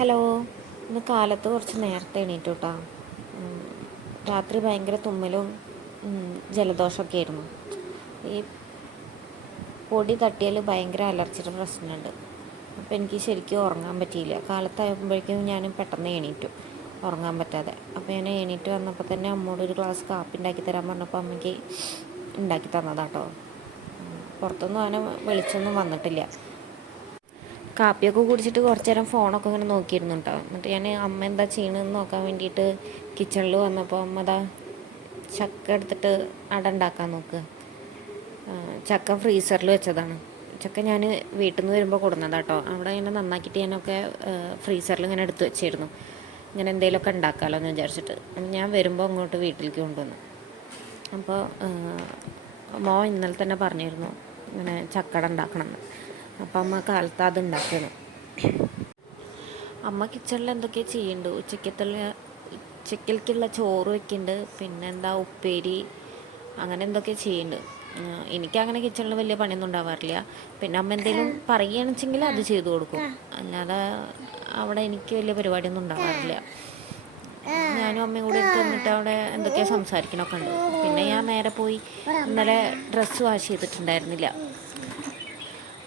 Hello. ഇന്ന് കാലത്ത് കുറച്ച് നേരത്തെ എണീറ്റു കേട്ടോ. രാത്രി ഭയങ്കര തുമ്മലും ജലദോഷമൊക്കെ ആയിരുന്നു. ഈ പൊടി തട്ടിയാൽ ഭയങ്കര അലർജിയുടെ പ്രശ്നമുണ്ട്. അപ്പോൾ എനിക്ക് ശരിക്കും ഉറങ്ങാൻ പറ്റിയില്ല. കാലത്തായപ്പോഴേക്കും ഞാൻ പെട്ടെന്ന് എണീറ്റു, ഉറങ്ങാൻ പറ്റാതെ. അപ്പോൾ ഞാൻ എണീറ്റ് വന്നപ്പോൾ തന്നെ അമ്മോട് ഒരു ഗ്ലാസ് കാപ്പി ഉണ്ടാക്കി തരാൻ പറഞ്ഞപ്പോൾ അമ്മയ്ക്ക് ഉണ്ടാക്കി തന്നതാട്ടോ. പുറത്തൊന്നും അങ്ങനെ വെളിച്ചൊന്നും വന്നിട്ടില്ല. കാപ്പിയൊക്കെ കുടിച്ചിട്ട് കുറച്ച് നേരം ഫോണൊക്കെ ഇങ്ങനെ നോക്കിയിരുന്നു കേട്ടോ. എന്നിട്ട് ഞാൻ അമ്മ എന്താ ചെയ്യണമെന്ന് നോക്കാൻ വേണ്ടിയിട്ട് കിച്ചണിൽ വന്നപ്പോൾ അമ്മ ദാ ചക്ക എടുത്തിട്ട് അട ഉണ്ടാക്കാൻ നോക്കുക. ചക്ക ഫ്രീസറിൽ വെച്ചതാണ്. ചക്ക ഞാൻ വീട്ടിൽ നിന്ന് വരുമ്പോൾ കൊടുന്നതാണ് കേട്ടോ. അവിടെ ഇങ്ങനെ നന്നാക്കിയിട്ട് ഞാനൊക്കെ ഫ്രീസറിൽ ഇങ്ങനെ എടുത്ത് വെച്ചിരുന്നു. ഇങ്ങനെ എന്തെങ്കിലുമൊക്കെ ഉണ്ടാക്കാമല്ലോ എന്ന് വിചാരിച്ചിട്ട്. ഞാൻ വരുമ്പോൾ അങ്ങോട്ട് വീട്ടിലേക്ക് കൊണ്ടുവന്നു. അപ്പോൾ മോൻ ഇന്നലെ തന്നെ പറഞ്ഞിരുന്നു ഇങ്ങനെ ചക്കട ഉണ്ടാക്കണമെന്ന്. അപ്പം അമ്മ കാലത്ത് അത് ഉണ്ടാക്കണം. അമ്മ കിച്ചണിൽ എന്തൊക്കെയാണ് ചെയ്യുന്നുണ്ട്. ഉച്ചക്കലേക്കുള്ള ചോറ് വയ്ക്കുന്നുണ്ട്, പിന്നെ എന്താ ഉപ്പേരി, അങ്ങനെ എന്തൊക്കെയാണ് ചെയ്യുന്നുണ്ട്. എനിക്കങ്ങനെ കിച്ചണിൽ വലിയ പണിയൊന്നും ഉണ്ടാവാറില്ല. പിന്നെ അമ്മ എന്തെങ്കിലും പറയുകയാണെന്ന് വെച്ചെങ്കിൽ അത് ചെയ്തു കൊടുക്കും. അല്ലാതെ അവിടെ എനിക്ക് വലിയ പരിപാടിയൊന്നും ഉണ്ടാവാറില്ല. ഞാനും അമ്മയും കൂടി വന്നിട്ട് അവിടെ എന്തൊക്കെയാണ് സംസാരിക്കണമൊക്കെ ഉണ്ട്. പിന്നെ ഞാൻ നേരെ പോയി ഇന്നലെ ഡ്രസ്സ് വാഷ് ചെയ്തിട്ടുണ്ടായിരുന്നില്ല.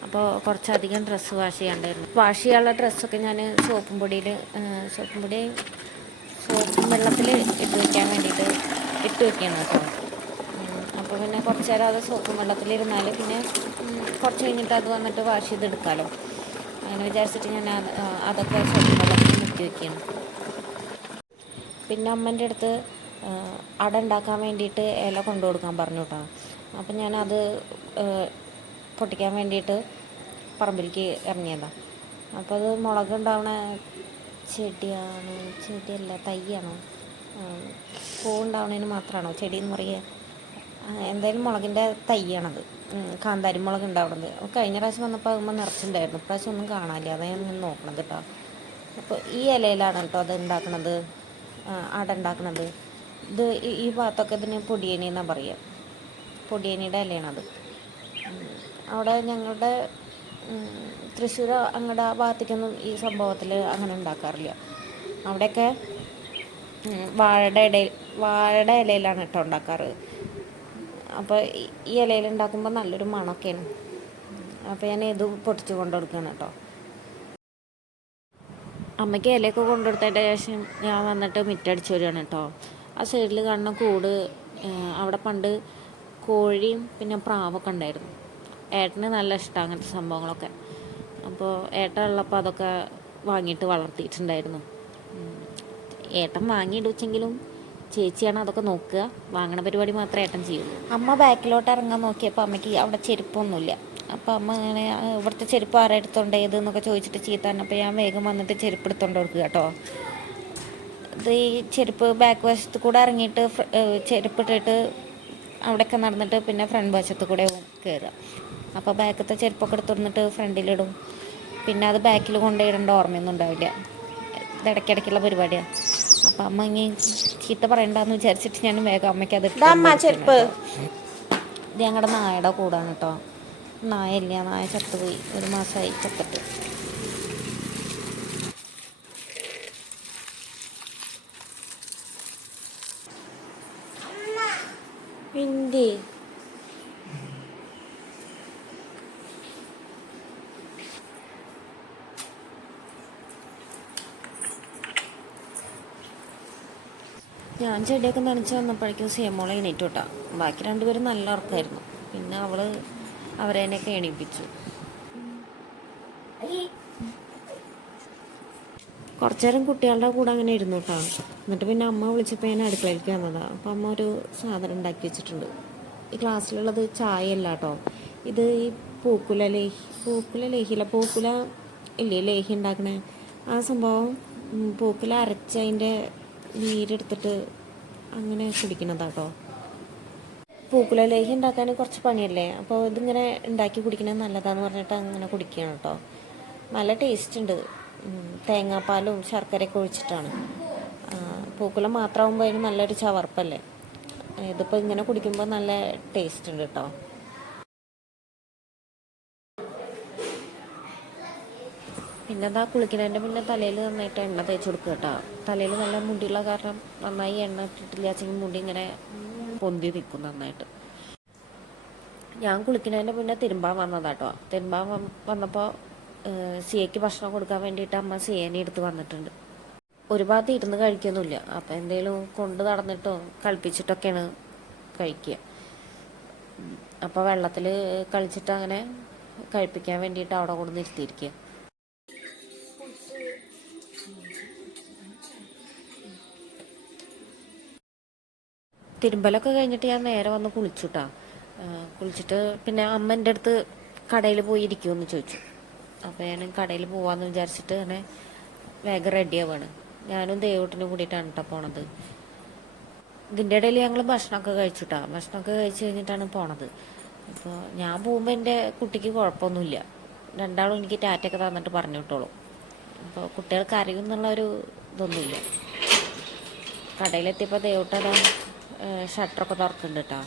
അപ്പോൾ കുറച്ചധികം ഡ്രസ്സ് വാഷ് ചെയ്യാണ്ടായിരുന്നു. വാഷ് ചെയ്യാനുള്ള ഡ്രസ്സൊക്കെ ഞാൻ സോപ്പും വെള്ളത്തിൽ ഇട്ട് വയ്ക്കാൻ വേണ്ടിയിട്ട് ഇട്ട് വയ്ക്കണം കേട്ടോ. അപ്പോൾ പിന്നെ കുറച്ച് നേരം അത് സോപ്പും വെള്ളത്തിലിരുന്നാൽ പിന്നെ കുറച്ച് കഴിഞ്ഞിട്ട് അത് വന്നിട്ട് വാഷ് ചെയ്തെടുക്കാമല്ലോ. അങ്ങനെ വിചാരിച്ചിട്ട് ഞാൻ അതൊക്കെ സോപ്പും വെള്ളത്തിൽ മുക്കി വയ്ക്കുകയാണ്. പിന്നെ അമ്മേൻ്റെ അടുത്ത് അട ഉണ്ടാക്കാൻ വേണ്ടിയിട്ട് ഇല കൊണ്ടു കൊടുക്കാൻ പറഞ്ഞു കേട്ടോ. അപ്പം ഞാനത് പൊട്ടിക്കാൻ വേണ്ടിയിട്ട് പറമ്പിലേക്ക് ഇറങ്ങിയതാണ്. അപ്പോൾ അത് മുളക് ഉണ്ടാവണ ചെടിയല്ല തൈയാണോ, പൂവുണ്ടാവണതിന് മാത്രമാണോ ചെടി എന്ന് പറയുക? എന്തായാലും മുളകിൻ്റെ തൈയാണത്, കാന്താരി മുളക് ഉണ്ടാവുന്നത്. അപ്പോൾ കഴിഞ്ഞ പ്രാവശ്യം വന്നപ്പോൾ ആകുമ്പോൾ നിറച്ചിട്ടുണ്ടായിരുന്നു. ഇപ്രാവശ്യം ഒന്നും കാണാനില്ല, അതാണ് ഞാൻ നോക്കണത് കേട്ടോ. അപ്പോൾ ഈ ഇലയിലാണ് കേട്ടോ അത് ഉണ്ടാക്കണത്, അട ഉണ്ടാക്കണത്. ഇത് ഈ ഭാഗത്തൊക്കെ ഇതിന് പൊടിയേനി എന്നാണ് പറയുക. പൊടിയേനിയുടെ ഇലയാണത്. അവിടെ ഞങ്ങളുടെ തൃശ്ശൂർ അങ്ങടെ ആ ഭാഗത്തേക്കൊന്നും ഈ സംഭവത്തിൽ അങ്ങനെ ഉണ്ടാക്കാറില്ല. അവിടെയൊക്കെ വാഴയുടെ ഇലയിലാണ് കേട്ടോ ഉണ്ടാക്കാറ്. അപ്പോൾ ഈ ഇലയിൽ ഉണ്ടാക്കുമ്പോൾ നല്ലൊരു മണമൊക്കെയാണ്. അപ്പോൾ ഞാൻ ഇത് പൊട്ടിച്ച് കൊണ്ടു കൊടുക്കുകയാണ് കേട്ടോ. അമ്മയ്ക്ക് ഇലയൊക്കെ കൊണ്ടുകൊടുത്തതിൻ്റെ ശേഷം ഞാൻ വന്നിട്ട് മിറ്റടിച്ച് വരികയാണ് കേട്ടോ. ആ സൈഡിൽ കാണുന്ന കൂട്, അവിടെ പണ്ട് കോഴിയും പിന്നെ പ്രാവൊക്കെ ഉണ്ടായിരുന്നു. ഏട്ടന് നല്ല ഇഷ്ടമാണ് അങ്ങനത്തെ സംഭവങ്ങളൊക്കെ. അപ്പോൾ ഏട്ടൻ ഉള്ളപ്പോൾ അതൊക്കെ വാങ്ങിയിട്ട് വളർത്തിയിട്ടുണ്ടായിരുന്നു. ഏട്ടൻ വാങ്ങിയിടുവെച്ചെങ്കിലും ചേച്ചിയാണ് അതൊക്കെ നോക്കുക. വാങ്ങണ പരിപാടി മാത്രമേ ഏട്ടൻ ചെയ്യൂ. അമ്മ ബാക്കിലോട്ട് ഇറങ്ങാൻ നോക്കിയപ്പോൾ അമ്മയ്ക്ക് അവിടെ ചെരുപ്പൊന്നുമില്ല. അപ്പോൾ അമ്മ ഇങ്ങനെ ഇവിടുത്തെ ചെരുപ്പ് ആരെ എടുത്തോണ്ട് ഏതെന്നൊക്കെ ചോദിച്ചിട്ട് ചീത്ത പറഞ്ഞപ്പോൾ ഞാൻ വേഗം വന്നിട്ട് ചെരുപ്പ് എടുത്തോണ്ട് കൊടുക്കുക കേട്ടോ. ഇത് ഈ ചെരുപ്പ് ബാക്ക് വശത്ത് കൂടെ ഇറങ്ങിയിട്ട് ചെരുപ്പിട്ടിട്ട് അവിടെയൊക്കെ നടന്നിട്ട് പിന്നെ ഫ്രണ്ട് വശത്ത് കൂടെ കയറുക. അപ്പോൾ ബാക്കത്തെ ചെരുപ്പൊക്കെ എടുത്തുകൊണ്ടിട്ട് ഫ്രണ്ടിലിടും. പിന്നെ അത് ബാക്കിൽ കൊണ്ടുപോയിടേണ്ട ഓർമ്മയൊന്നും ഉണ്ടാവില്ല. ഇത് ഇടയ്ക്കിടയ്ക്കുള്ള പരിപാടിയാണ്. അപ്പം അമ്മ ഇങ്ങനെ ചീത്ത പറയണ്ടെന്ന് വിചാരിച്ചിട്ട് ഞാൻ വേഗം അമ്മയ്ക്ക് അത് ചെരുപ്പ്. ഇത് ഞങ്ങളുടെ നായയുടെ കൂടാണ് കേട്ടോ. നായയില്ല, നായ ചത്തുപോയി, 1 മാസമായി ചത്തിട്ട്. പിന്നെ ഞാൻ ചെടിയൊക്കെ നനച്ച് വന്നപ്പോഴേക്കും സേമോളെ എണീറ്റു കേട്ടോ. ബാക്കി രണ്ടുപേരും നല്ല ഉറക്കമായിരുന്നു. പിന്നെ അവരെയൊക്കെ എണീപ്പിച്ചു. കുറച്ചു നേരം കുട്ടികളുടെ കൂടെ അങ്ങനെ ഇരുന്നു കേട്ടോ. എന്നിട്ട് പിന്നെ അമ്മ വിളിച്ചപ്പോൾ ഞാൻ അടുക്കളയിലേക്ക് വന്നതാണ്. അപ്പോൾ അമ്മ ഒരു സാധനം ഉണ്ടാക്കി വെച്ചിട്ടുണ്ട്. ഈ ഗ്ലാസ്സിലുള്ളത് ചായയല്ല കേട്ടോ. ഇത് ഈ പൂക്കുല ഇല്ലേ, ലേഹി ഉണ്ടാക്കണേ ആ സംഭവം. പൂക്കുല അരച്ച് അതിൻ്റെ നീരെടുത്തിട്ട് അങ്ങനെ കുടിക്കണതാട്ടോ. പൂക്കുല ലേഹി ഉണ്ടാക്കാൻ കുറച്ച് പണിയല്ലേ. അപ്പോൾ ഇതിങ്ങനെ ഉണ്ടാക്കി കുടിക്കണത് നല്ലതാണെന്ന് പറഞ്ഞിട്ട് അങ്ങനെ കുടിക്കുകയാണ് കേട്ടോ. നല്ല ടേസ്റ്റ് ഉണ്ട്. തേങ്ങാപ്പാലും ശർക്കരയൊക്കെ ഒഴിച്ചിട്ടാണ്. പൂക്കുല മാത്രമാകുമ്പോൾ അതിന് നല്ലൊരു ചവർപ്പല്ലേ. ഇതിപ്പോൾ ഇങ്ങനെ കുടിക്കുമ്പോൾ നല്ല ടേസ്റ്റ് ഉണ്ട് കേട്ടോ. പിന്നെ എന്താ കുളിക്കുന്നതിൻ്റെ മുന്നേ തലയിൽ നന്നായിട്ട് എണ്ണ തേച്ച് കൊടുക്കുക കേട്ടോ. തലയിൽ നല്ല മുടിയുള്ള കാരണം നന്നായി എണ്ണ ഇട്ടിട്ടില്ല വെച്ചെങ്കിൽ മുടി ഇങ്ങനെ പൊന്തി നിൽക്കും നന്നായിട്ട്. ഞാൻ കുളിക്കുന്നതിൻ്റെ മുന്നേ തിരുമ്പാൻ വന്നതാട്ടോ. തിരുമ്പാൻ വന്നപ്പോൾ സിയയ്ക്ക് ഭക്ഷണം കൊടുക്കാൻ വേണ്ടിയിട്ട് അമ്മ സിയേനെ എടുത്ത് വന്നിട്ടുണ്ട്. ഒരു ഭാഗത്ത് ഇരുന്ന് കഴിക്കൊന്നുമില്ല. അപ്പോൾ എന്തെങ്കിലും കൊണ്ട് നടന്നിട്ടോ കളിപ്പിച്ചിട്ടൊക്കെയാണ് കഴിക്കുക. അപ്പോൾ വെള്ളത്തിൽ കളിച്ചിട്ട് അങ്ങനെ കഴിപ്പിക്കാൻ വേണ്ടിയിട്ട് അവിടെ കൊണ്ട് നിർത്തിയിരിക്കുക. തിരുമ്പലൊക്കെ കഴിഞ്ഞിട്ട് ഞാൻ നേരെ വന്ന് കുളിച്ചുട്ടാ. കുളിച്ചിട്ട് പിന്നെ അമ്മ എൻ്റെ അടുത്ത് കടയിൽ പോയി ഇരിക്കുമെന്ന് ചോദിച്ചു. അപ്പോൾ ഞാൻ കടയിൽ പോകാമെന്ന് വിചാരിച്ചിട്ട് അങ്ങനെ വേഗം റെഡിയാവാണ്. ഞാനും ദേവൂട്ടിനും കൂടിയിട്ടാണ് കേട്ടോ പോണത്. ഇതിൻ്റെ ഇടയിൽ ഞങ്ങൾ ഭക്ഷണമൊക്കെ കഴിച്ചുട്ടാ. ഭക്ഷണമൊക്കെ കഴിച്ച് കഴിഞ്ഞിട്ടാണ് പോണത്. അപ്പോൾ ഞാൻ പോകുമ്പോൾ എൻ്റെ കുട്ടിക്ക് കുഴപ്പമൊന്നുമില്ല. രണ്ടാളും എനിക്ക് ടാറ്റൊക്കെ തന്നിട്ട് പറഞ്ഞു വിട്ടോളൂ. അപ്പോൾ കുട്ടികൾക്ക് അറിയും എന്നുള്ളൊരു ഇതൊന്നുമില്ല. കടയിലെത്തിയപ്പോൾ ദേവൂട്ടതാ ഷട്ടറൊക്കെ തുറക്കുന്നുണ്ട് കേട്ടോ.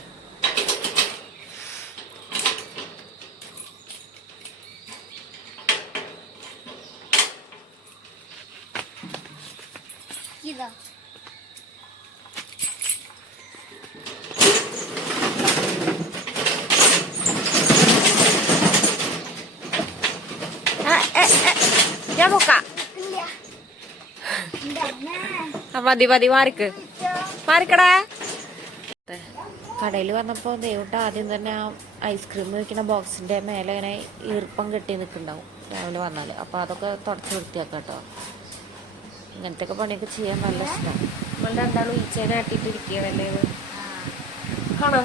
ഞാൻ നോക്കാം. മതി മതി മാറിക്ക് മാറിക്കടാ. കടയിൽ വന്നപ്പോൾ ദേവൂട്ട ആദ്യം തന്നെ ആ ഐസ്ക്രീം വയ്ക്കുന്ന ബോക്സിൻ്റെ മേലെ ഇങ്ങനെ ഈർപ്പം കെട്ടി നിൽക്കുന്നുണ്ടാവും രാവിലെ വന്നാൽ. അപ്പോൾ അതൊക്കെ തുടച്ച് വൃത്തിയാക്കാം കേട്ടോ. ഇങ്ങനത്തെയൊക്കെ പണിയൊക്കെ ചെയ്യാൻ നല്ല ഇഷ്ടമാണ്. നമ്മൾ രണ്ടാളും ഈച്ചേനെ ആട്ടിയിട്ടിരിക്കുകയാണല്ലേ. ആണോ?